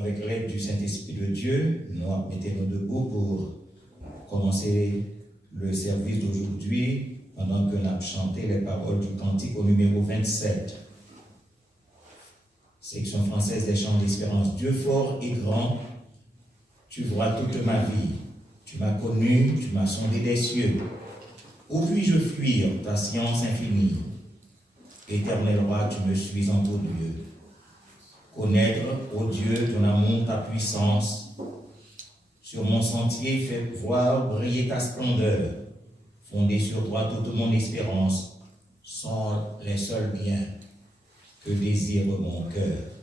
avec l'aide du Saint-Esprit de Dieu, nous mettons-nous debout pour commencer le service d'aujourd'hui pendant que nous avons chanté les paroles du cantique au numéro 27. Section française des chants d'espérance. Dieu fort et grand, tu vois toute ma vie. Tu m'as connu, tu m'as sondé des cieux. Où puis-je fuir ta science infinie? Éternel roi, tu me suis en tout lieu. Connaître, ô Dieu, ton amour, ta puissance. Sur mon sentier, fais voir briller ta splendeur. Fondé sur toi toute mon espérance, sont les seuls biens que désire mon cœur.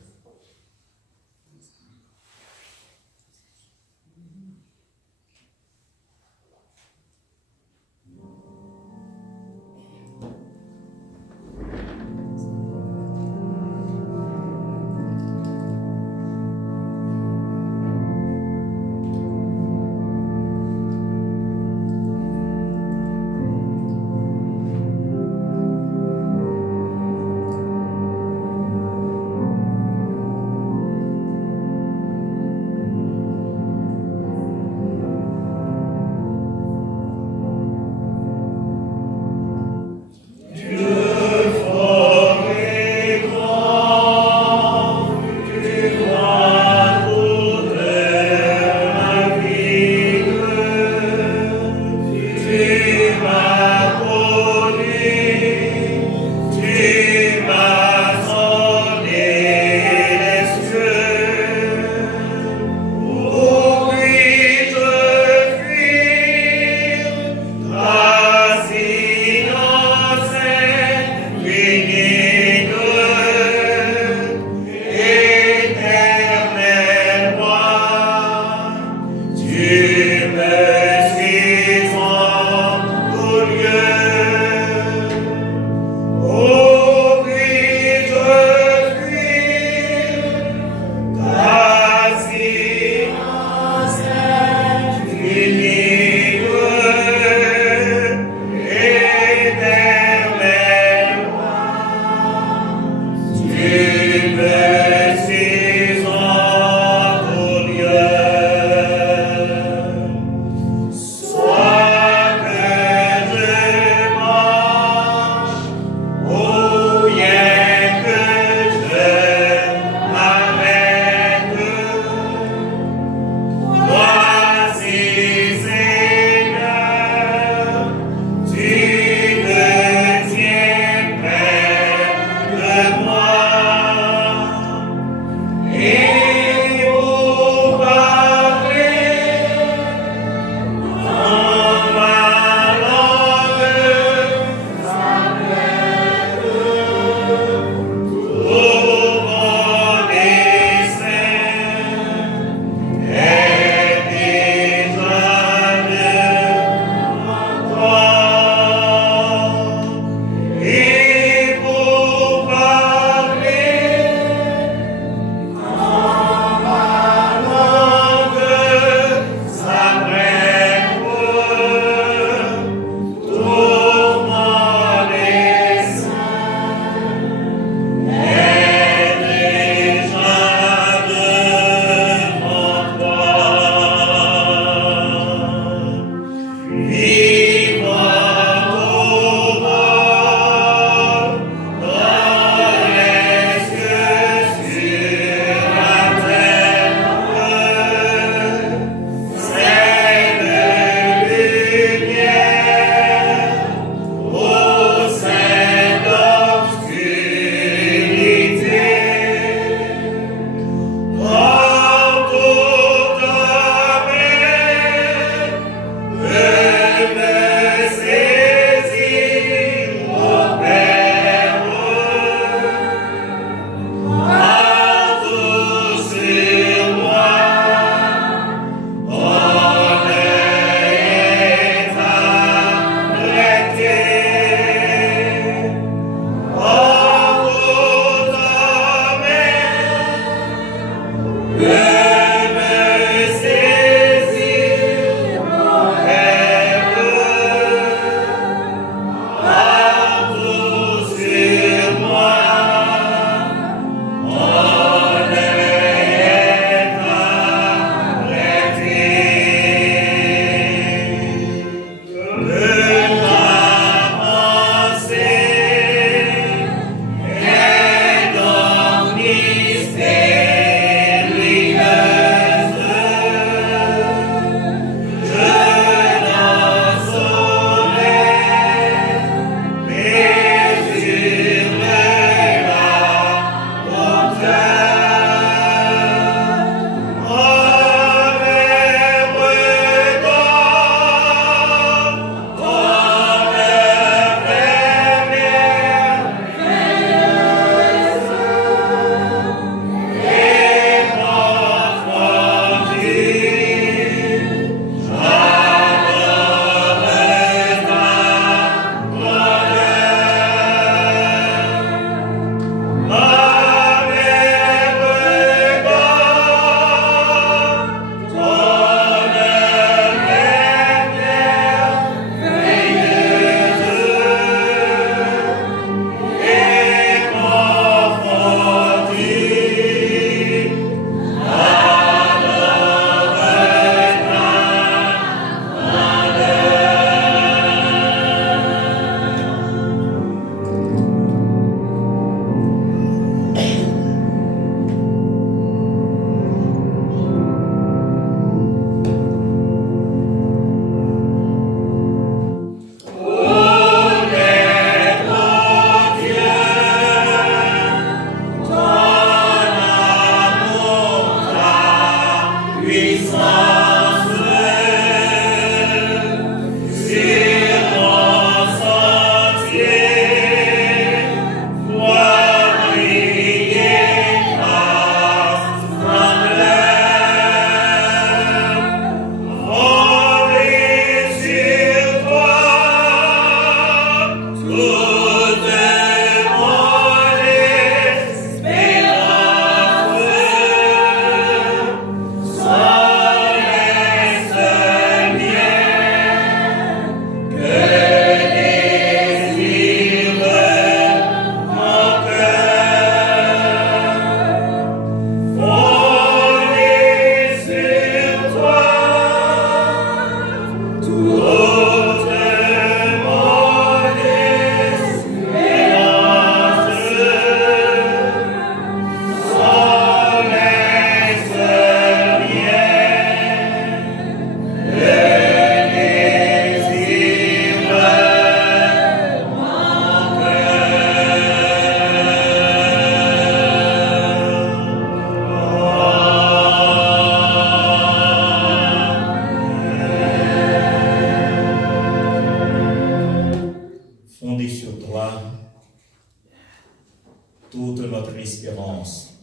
toute notre espérance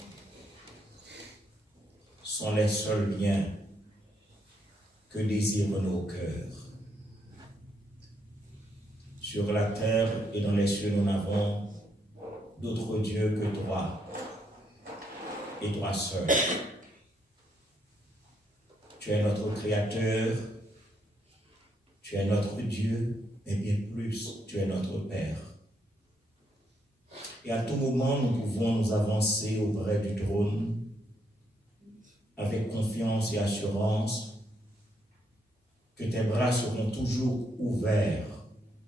sont les seuls biens que désirent nos cœurs. Sur la terre et dans les cieux, nous n'avons d'autre Dieu que toi, et toi seul. Tu es notre Créateur, tu es notre Dieu, mais bien plus, tu es notre Père. Et à tout moment, nous pouvons nous avancer auprès du trône avec confiance et assurance que tes bras seront toujours ouverts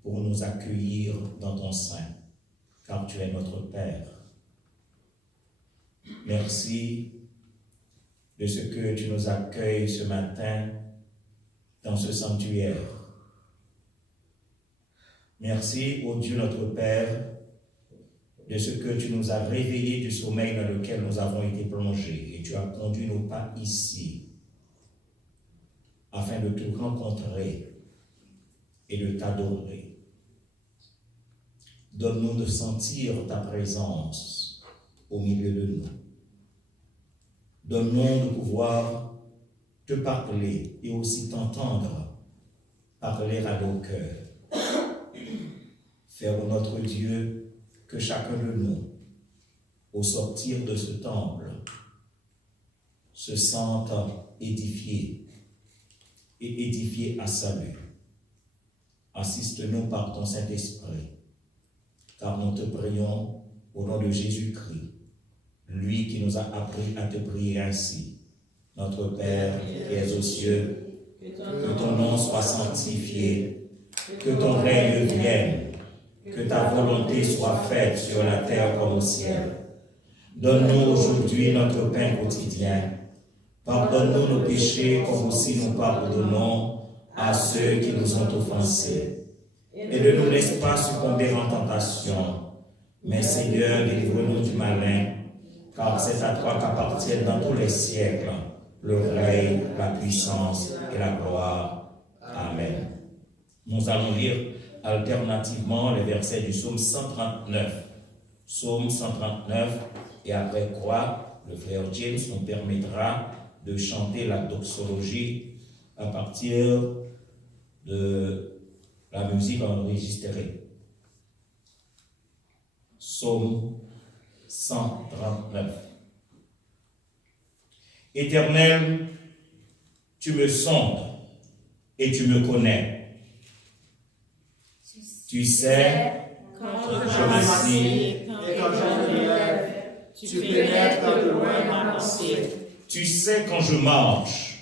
pour nous accueillir dans ton sein, car tu es notre Père. Merci de ce que tu nous accueilles ce matin dans ce sanctuaire. Merci, ô Dieu notre Père, de ce que tu nous as réveillés du sommeil dans lequel nous avons été plongés et tu as conduit nos pas ici afin de te rencontrer et de t'adorer. Donne-nous de sentir ta présence au milieu de nous. Donne-nous de pouvoir te parler et aussi t'entendre parler à nos cœurs. Fais, ô notre Dieu, que chacun de nous, au sortir de ce temple, se sente édifié et édifié à salut. Assiste-nous par ton Saint-Esprit, car nous te prions au nom de Jésus-Christ, lui qui nous a appris à te prier ainsi. Notre Père qui es aux cieux, que ton nom soit sanctifié, que ton règne vienne, que ta volonté soit faite sur la terre comme au ciel. Donne-nous aujourd'hui notre pain quotidien. Pardonne-nous nos péchés comme aussi nous pardonnons à ceux qui nous ont offensés. Et ne nous laisse pas succomber en tentation, mais Seigneur, délivre-nous du malin, car c'est à toi qu'appartiennent dans tous les siècles le règne, la puissance et la gloire. Amen. Nous allons lire alternativement les versets du psaume 139. Psaume 139, et après quoi, le frère James nous permettra de chanter la doxologie à partir de la musique enregistrée. Psaume 139. Éternel, tu me sondes et tu me connais. Tu sais quand je m'assieds et quand je me lève, tu pénètres de loin ma pensée. Tu sais quand je marche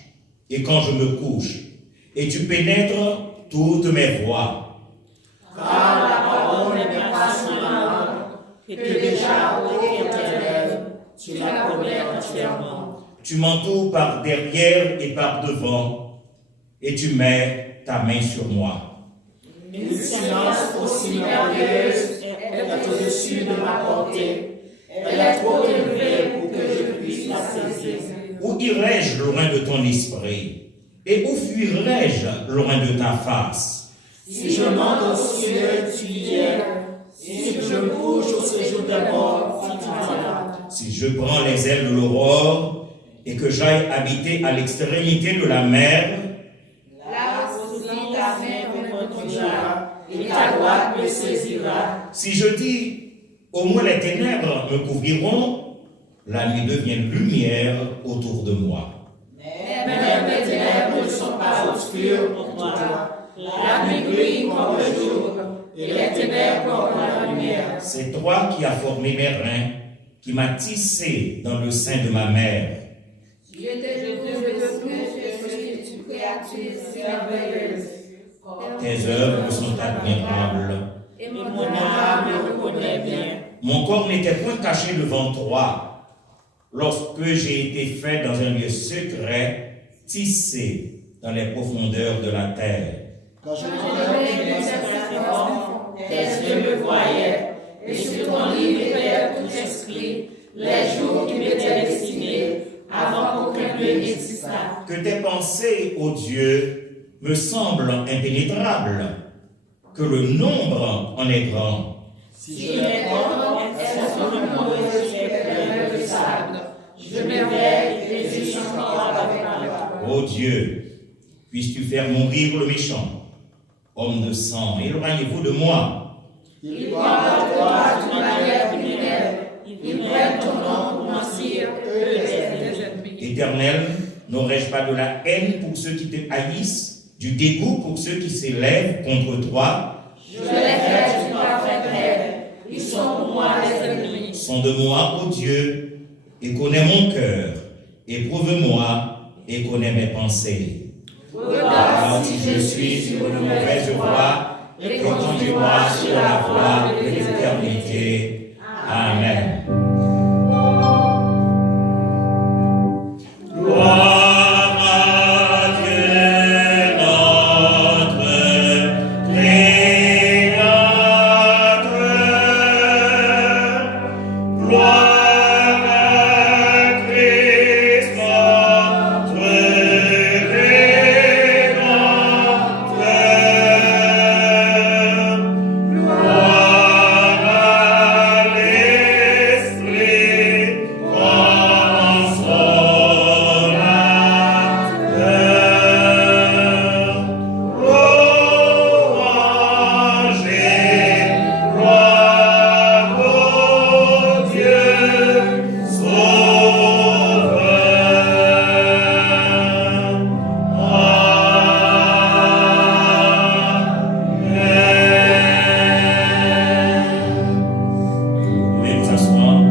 et quand je me couche, et tu pénètres toutes mes voies. Car la parole n'est pas sur ma langue, et que déjà ô Éternel, tu la connais entièrement. Tu m'entoures par derrière et par devant, et tu mets ta main sur moi. Une science aussi merveilleuse est au-dessus de ma portée. Elle est trop élevée pour que je puisse la saisir. Où irai-je loin de ton esprit? Et où fuirai-je loin de ta face? Si je monte au ciel, tu y es. Si je me couche au séjour des morts, tu t'en vas. Si je prends les ailes de l'aurore et que j'aille habiter à l'extrémité de la mer, et ta droite me saisira. Si je dis, au moins les ténèbres me couvriront, la nuit devient lumière autour de moi. Mais les ténèbres ne sont pas obscures pour toi. La nuit brille comme le jour, et les ténèbres comme la lumière. C'est toi qui as formé mes reins, qui m'as tissé dans le sein de ma mère. Je te prie, je suis une créature merveilleuse. Tes œuvres sont admirables. Et mon âme le reconnaît bien. Mon corps n'était point caché devant toi, lorsque j'ai été fait dans un lieu secret, tissé dans les profondeurs de la terre. Quand je me tes yeux me voyaient, et sur ton livre était tout inscrit, les jours qui m'étaient destinés, avant qu'aucun lieu n'existât. Que tes pensées, ô Dieu, me semblent impénétrables, que le nombre en est grand. Si mes membres sont mauvais et de sable, je m'éveille et je chante avec la Ô Dieu, puisses-tu faire mourir le méchant, homme de sang, éloignez-vous de moi. Il boit à toi d'une manière criminelle, il prête ton nom pour mentir, eux les ennemis. Éternel, n'aurais-je pas de la haine pour ceux qui te haïssent, du dégoût pour ceux qui s'élèvent contre toi? Je les fais d'une parfaite haine, ils sont pour moi les ennemis. Sonde-moi, ô Dieu, et connais mon cœur, éprouve-moi et connais mes pensées. Regarde si je suis sur une mauvaise voie, et conduis-moi sur la voie de l'éternité. Amen. Gloire à Dieu, notre Créateur. Gloire à Christ, notre Rédempteur. Gloire à l'Esprit Consolateur. Louange et gloire au Dieu Sauveur. Amen. Vous pouvez vous asseoir.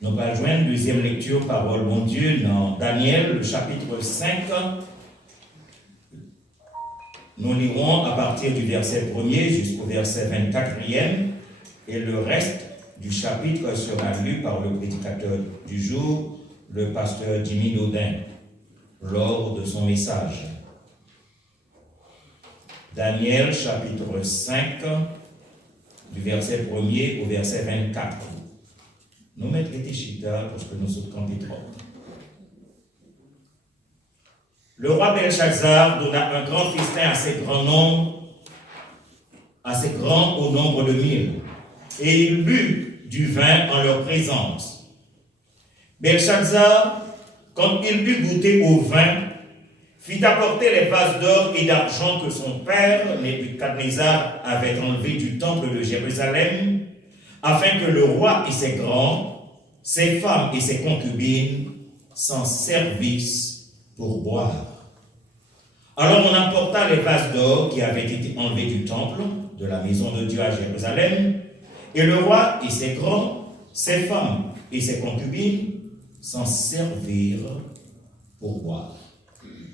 Nous allons joindre deuxième lecture, parole mon Dieu, dans Daniel, le chapitre 5. Nous lirons à partir du verset 1er jusqu'au verset 24e, et le reste du chapitre sera lu par le prédicateur du jour, le pasteur Jimmy Dodin, lors de son message. Daniel, chapitre 5, du verset 1er au verset 24. Nous mettons les chita parce que nous sommes campés trop. Le roi Belshazzar donna un grand festin à ses grands au nombre de 1000, et il but du vin en leur présence. Belshazzar, quand il eut goûté au vin, fit apporter les vases d'or et d'argent que son père, Nebuchadnezzar, avait enlevés du temple de Jérusalem, afin que le roi et ses grands, ses femmes et ses concubines s'en servissent pour boire. Alors on apporta les vases d'or qui avaient été enlevés du temple, de la maison de Dieu à Jérusalem, et le roi et ses grands, ses femmes et ses concubines s'en servirent pour boire.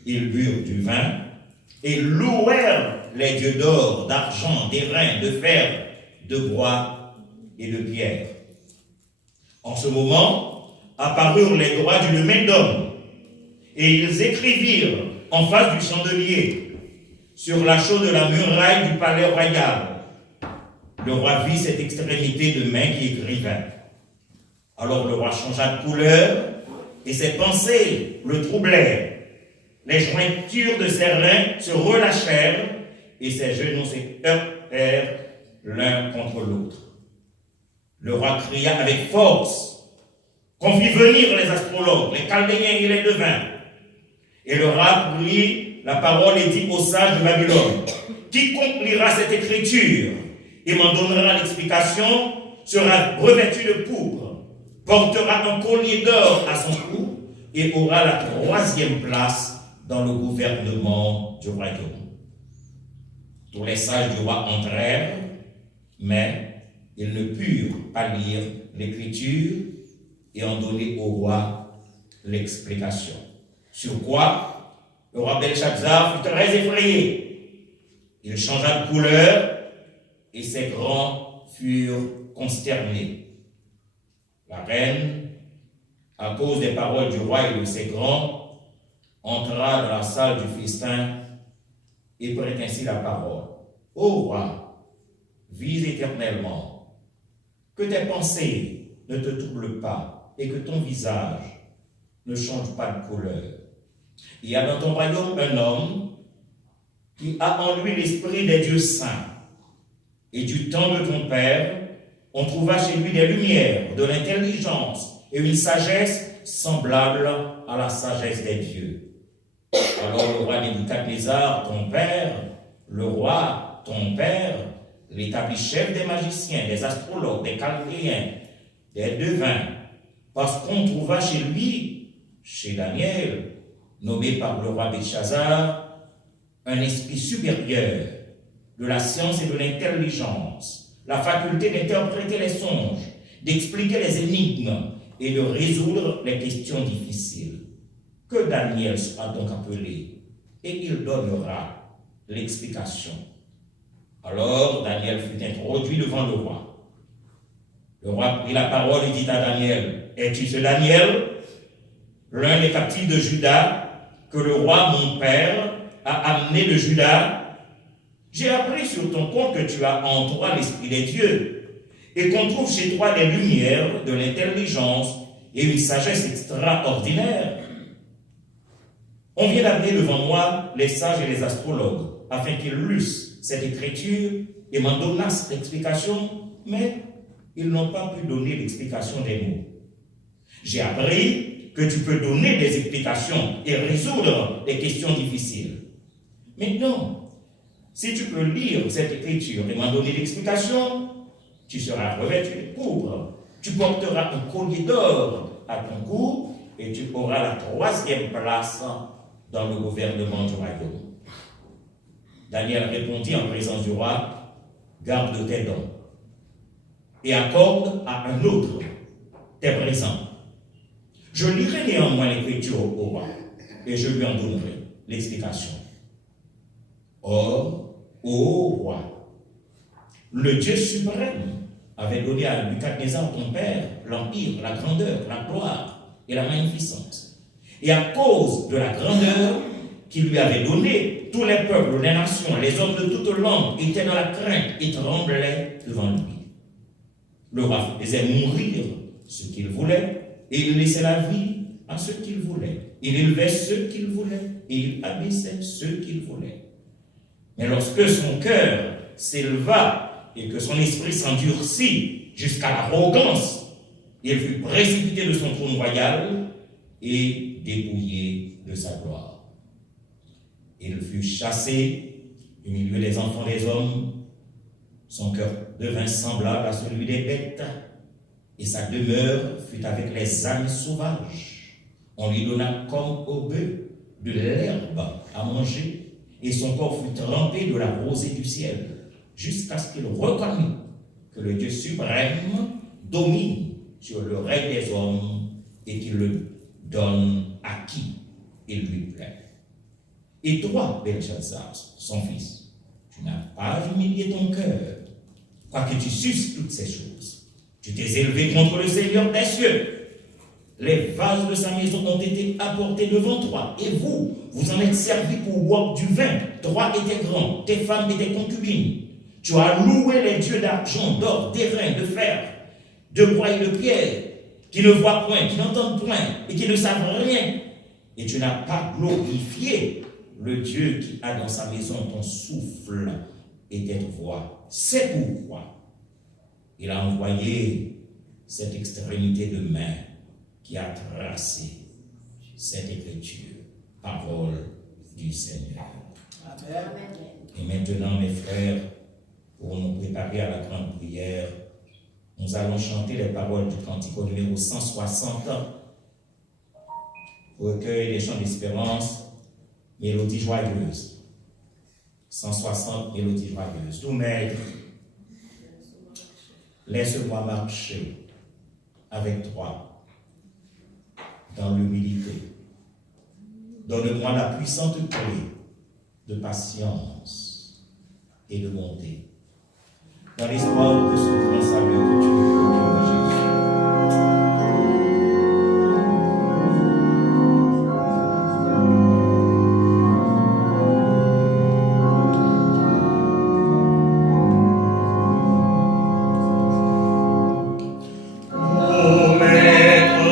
Ils burent du vin et louèrent les dieux d'or, d'argent, d'airain, de fer, de bois et de pierre. En ce moment, apparurent les droits d'une main d'homme, et ils écrivirent en face du chandelier, sur la chaux de la muraille du palais royal. Le roi vit cette extrémité de main qui écrivait. Alors le roi changea de couleur, et ses pensées le troublèrent. Les jointures de ses reins se relâchèrent, et ses genoux se heurtèrent l'un contre l'autre. Le roi cria avec force qu'on fit venir les astrologues, les chaldéens et les devins. Et le roi prit la parole et dit aux sages de Babylone: quiconque lira cette écriture et m'en donnera l'explication sera revêtu de pourpre, portera un collier d'or à son cou et aura la 3e place dans le gouvernement du royaume. Tous les sages du roi entrèrent, mais ils ne purent pas lire l'écriture et en donner au roi l'explication. Sur quoi le roi Belshazzar fut très effrayé. Il changea de couleur et ses grands furent consternés. La reine, à cause des paroles du roi et de ses grands, entra dans la salle du festin et prit ainsi la parole. Ô roi, vis éternellement, que tes pensées ne te troublent pas et que ton visage ne change pas de couleur. Il y a dans ton royaume un homme qui a en lui l'esprit des dieux saints. Et du temps de ton Père, on trouva chez lui des lumières, de l'intelligence et une sagesse semblable à la sagesse des dieux. Alors le roi Nebuchadnezzar, ton père, le roi, ton père, l'établit chef des magiciens, des astrologues, des chaldéens, des devins, parce qu'on trouva chez lui, chez Daniel, nommé par le roi Belshazzar, un esprit supérieur de la science et de l'intelligence, la faculté d'interpréter les songes, d'expliquer les énigmes et de résoudre les questions difficiles. Que Daniel sera donc appelé et il donnera l'explication. Alors Daniel fut introduit devant le roi. Le roi prit la parole et dit à Daniel, « Es-tu ce Daniel, l'un des captifs de Juda, que le roi mon père a amené de Juda? J'ai appris sur ton compte que tu as en toi l'esprit des dieux, et qu'on trouve chez toi des lumières, de l'intelligence et une sagesse extraordinaire. On vient d'amener devant moi les sages et les astrologues, afin qu'ils lussent cette écriture et m'en donnassent l'explication, mais ils n'ont pas pu donner l'explication des mots. J'ai appris que tu peux donner des explications et résoudre des questions difficiles. Maintenant, si tu peux lire cette écriture et m'en donner l'explication, tu seras revêtu de pourpre, tu porteras un collier d'or à ton cou et tu auras la 3e place dans le gouvernement du royaume. Daniel répondit en présence du roi, garde tes dons et accorde à un autre tes présents. Je lirai néanmoins l'écriture au roi et je lui en donnerai l'explication. Or, ô roi, le Dieu suprême avait donné à Nebuchadnezzar ton père l'empire, la grandeur, la gloire et la magnificence. Et à cause de la grandeur qu'il lui avait donnée, tous les peuples, les nations, les hommes de toutes langues étaient dans la crainte et tremblaient devant lui. Le roi faisait mourir ceux qu'il voulait et il laissait la vie à ceux qu'il voulait. Il élevait ceux qu'il voulait et il abaissait ceux qu'il voulait. Mais lorsque son cœur s'éleva et que son esprit s'endurcit jusqu'à l'arrogance, il fut précipité de son trône royal et dépouillé de sa gloire. Il fut chassé du milieu des enfants des hommes, son cœur devint semblable à celui des bêtes, et sa demeure fut avec les ânes sauvages. On lui donna comme au bœuf de l'herbe à manger, et son corps fut trempé de la rosée du ciel, jusqu'à ce qu'il reconnût que le Dieu suprême domine sur le règne des hommes et qu'il le donne à qui il lui plaît. Et toi, Belshazzar, son fils, tu n'as pas humilié ton cœur, quoique tu susses toutes ces choses. Tu t'es élevé contre le Seigneur des cieux. Les vases de sa maison ont été apportés devant toi, et vous en êtes servis pour boire du vin. Toi et tes grands, tes femmes et tes concubines. Tu as loué les dieux d'argent, d'or, d'airain, de fer, de bois et de pierre, qui ne voient point, qui n'entendent point, et qui ne savent rien. Et tu n'as pas glorifié le Dieu qui a dans sa maison ton souffle et tes voix. C'est pourquoi il a envoyé cette extrémité de main qui a tracé cette écriture, parole du Seigneur. Amen. Et maintenant, mes frères, pour nous préparer à la grande prière, nous allons chanter les paroles du cantique au numéro 160, recueil des chants d'espérance, mélodie joyeuse. 160, mélodie joyeuse. Tout maître, laisse-moi marcher avec toi dans l'humilité. Donne-moi la puissante clé de patience et de bonté, dans l'espoir de ce grand salut que tu veux proclamer, Jésus. Ô Maître,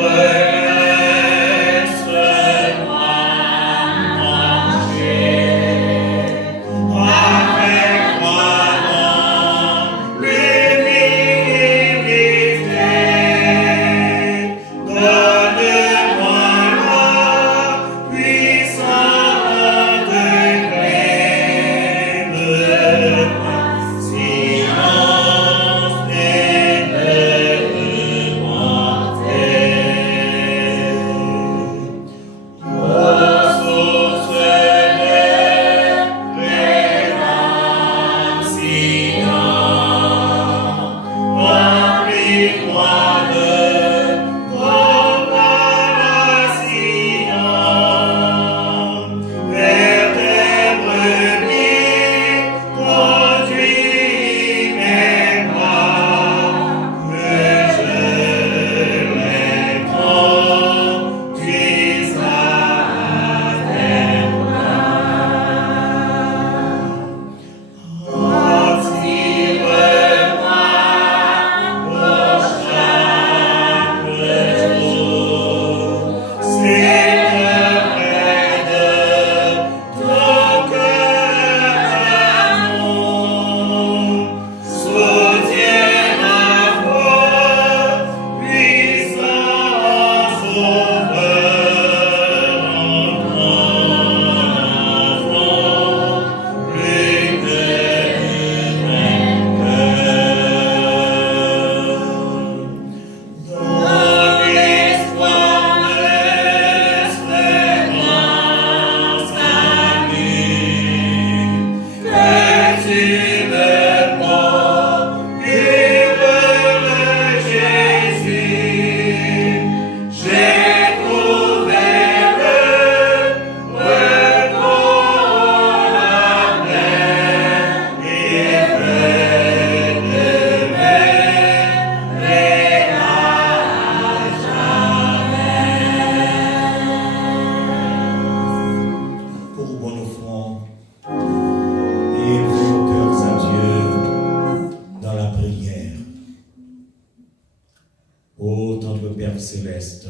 céleste,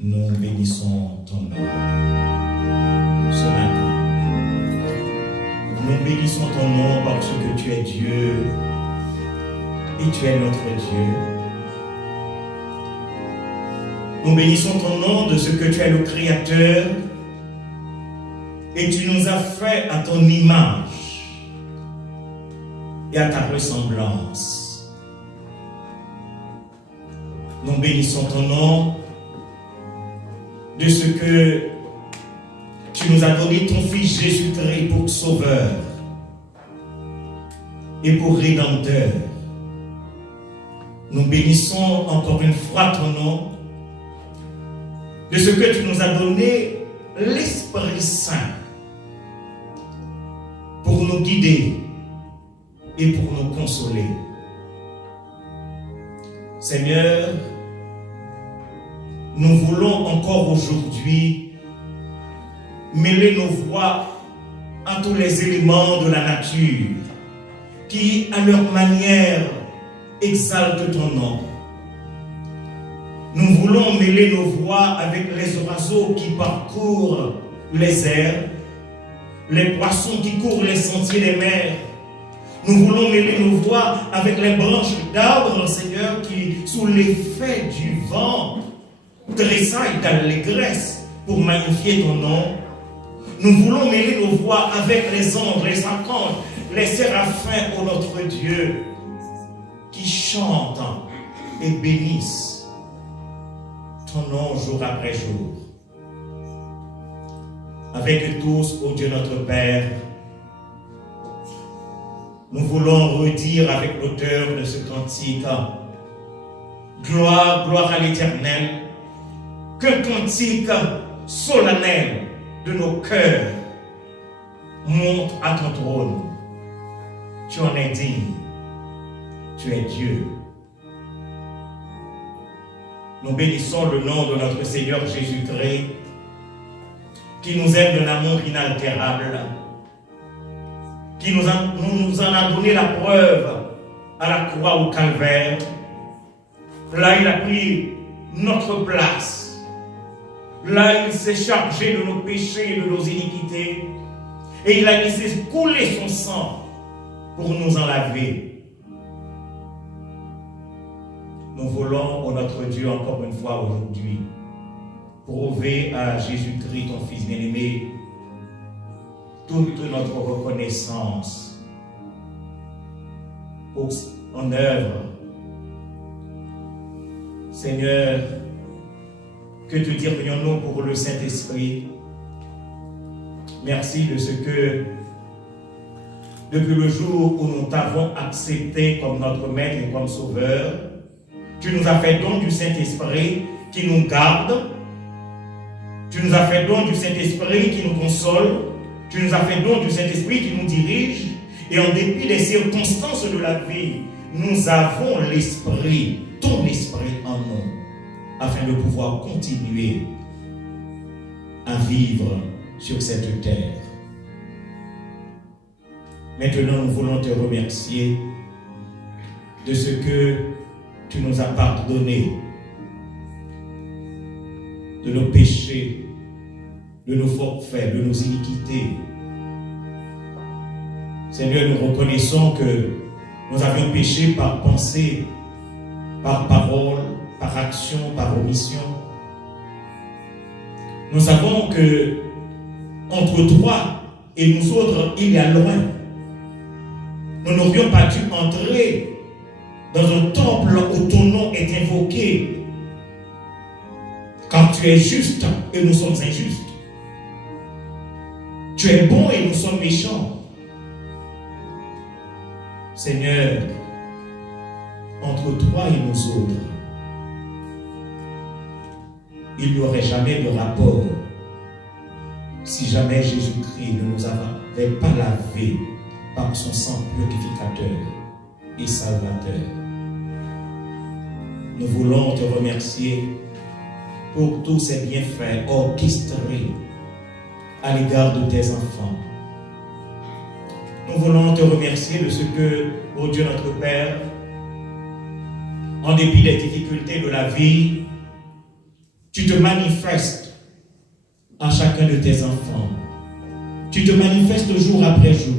nous bénissons ton nom ce matin. Nous bénissons ton nom parce que tu es Dieu et tu es notre Dieu. Nous bénissons ton nom de ce que tu es le Créateur et tu nous as fait à ton image et à ta ressemblance. Nous bénissons ton nom de ce que tu nous as donné ton Fils Jésus-Christ pour sauveur et pour rédempteur. Nous bénissons encore une fois ton nom de ce que tu nous as donné l'Esprit Saint pour nous guider et pour nous consoler. Seigneur, nous voulons encore aujourd'hui mêler nos voix à tous les éléments de la nature qui, à leur manière, exaltent ton nom. Nous voulons mêler nos voix avec les oiseaux qui parcourent les airs, les poissons qui courent les sentiers des mers. Nous voulons mêler nos voix avec les branches d'arbres, Seigneur, qui, sous l'effet du vent, tressaillent d'allégresse pour magnifier ton nom. Nous voulons mêler nos voix avec les anges, les archanges, les séraphins, ô notre Dieu, qui chantent et bénissent ton nom jour après jour. Avec tous, ô Dieu notre Père, nous voulons redire avec l'auteur de ce cantique, gloire, gloire à l'Éternel, qu'un cantique solennel de nos cœurs monte à ton trône. Tu en es digne, tu es Dieu. Nous bénissons le nom de notre Seigneur Jésus-Christ, qui nous aime d'un amour inaltérable, qui nous en a donné la preuve à la croix au calvaire. Là, il a pris notre place. Là, il s'est chargé de nos péchés et de nos iniquités. Et il a laissé couler son sang pour nous en laver. Nous voulons, ô notre Dieu, encore une fois aujourd'hui, prouver à Jésus-Christ, ton Fils bien-aimé, toute notre reconnaissance en œuvre. Seigneur, que te dirions-nous pour le Saint-Esprit? Merci de ce que, depuis le jour où nous t'avons accepté comme notre Maître et comme Sauveur, tu nous as fait don du Saint-Esprit qui nous garde. Tu nous as fait don du Saint-Esprit qui nous console. Tu nous as fait don du Saint-Esprit qui nous dirige. Et en dépit des circonstances de la vie, nous avons l'Esprit, ton Esprit en nous, afin de pouvoir continuer à vivre sur cette terre. Maintenant, nous voulons te remercier de ce que tu nous as pardonné de nos péchés, de nos forfaits, de nos iniquités. Seigneur, nous reconnaissons que nous avions péché par pensée, par parole, par action, par omission. Nous savons que entre toi et nous autres, il y a loin. Nous n'aurions pas dû entrer dans un temple où ton nom est invoqué, car tu es juste et nous sommes injustes. Tu es bon et nous sommes méchants. Seigneur, entre toi et nous autres, il n'y aurait jamais de rapport si jamais Jésus-Christ ne nous avait pas lavé par son sang purificateur et salvateur. Nous voulons te remercier pour tous ces bienfaits orchestrés à l'égard de tes enfants. Nous voulons te remercier de ce que, ô Dieu notre Père, en dépit des difficultés de la vie, tu te manifestes à chacun de tes enfants. Tu te manifestes jour après jour.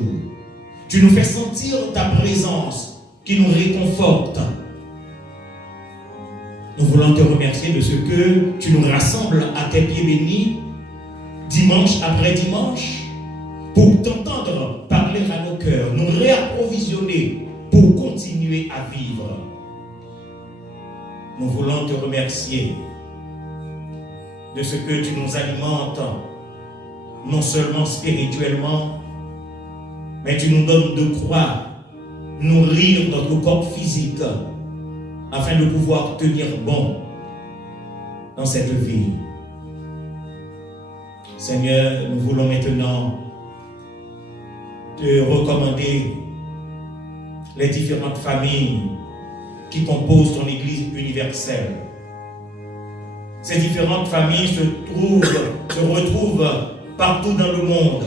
Tu nous fais sentir ta présence qui nous réconforte. Nous voulons te remercier de ce que tu nous rassembles à tes pieds bénis, dimanche après dimanche, pour t'entendre parler à nos cœurs, nous réapprovisionner pour continuer à vivre. Nous voulons te remercier de ce que tu nous alimentes, non seulement spirituellement, mais tu nous donnes de quoi nourrir notre corps physique afin de pouvoir tenir bon dans cette vie. Seigneur, nous voulons maintenant te recommander les différentes familles qui composent ton Église universelle. Ces différentes familles se retrouvent partout dans le monde.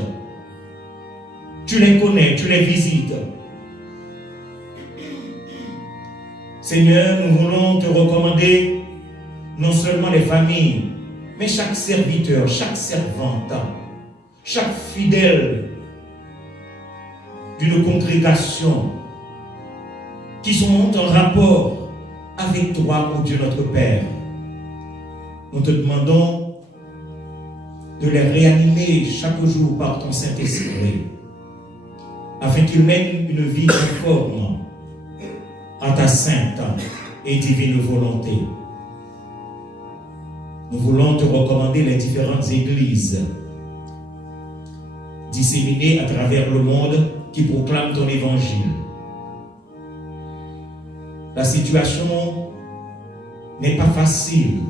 Tu les connais, tu les visites. Seigneur, nous voulons te recommander non seulement les familles, mais chaque serviteur, chaque servante, chaque fidèle d'une congrégation qui sont en rapport avec toi, mon Dieu notre Père. Nous te demandons de les réanimer chaque jour par ton Saint-Esprit, afin qu'ils mènent une vie conforme à ta sainte et divine volonté. Nous voulons te recommander les différentes églises disséminées à travers le monde qui proclament ton évangile. La situation n'est pas facile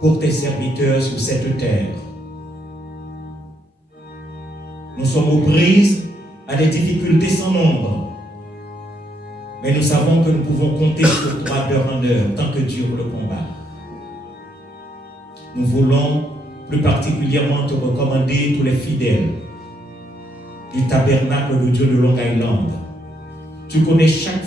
pour tes serviteurs sur cette terre. Nous sommes aux prises à des difficultés sans nombre, mais nous savons que nous pouvons compter sur toi d'heure en heure tant que dure le combat. Nous voulons plus particulièrement te recommander tous les fidèles du tabernacle de Dieu de Long Island. Tu connais chaque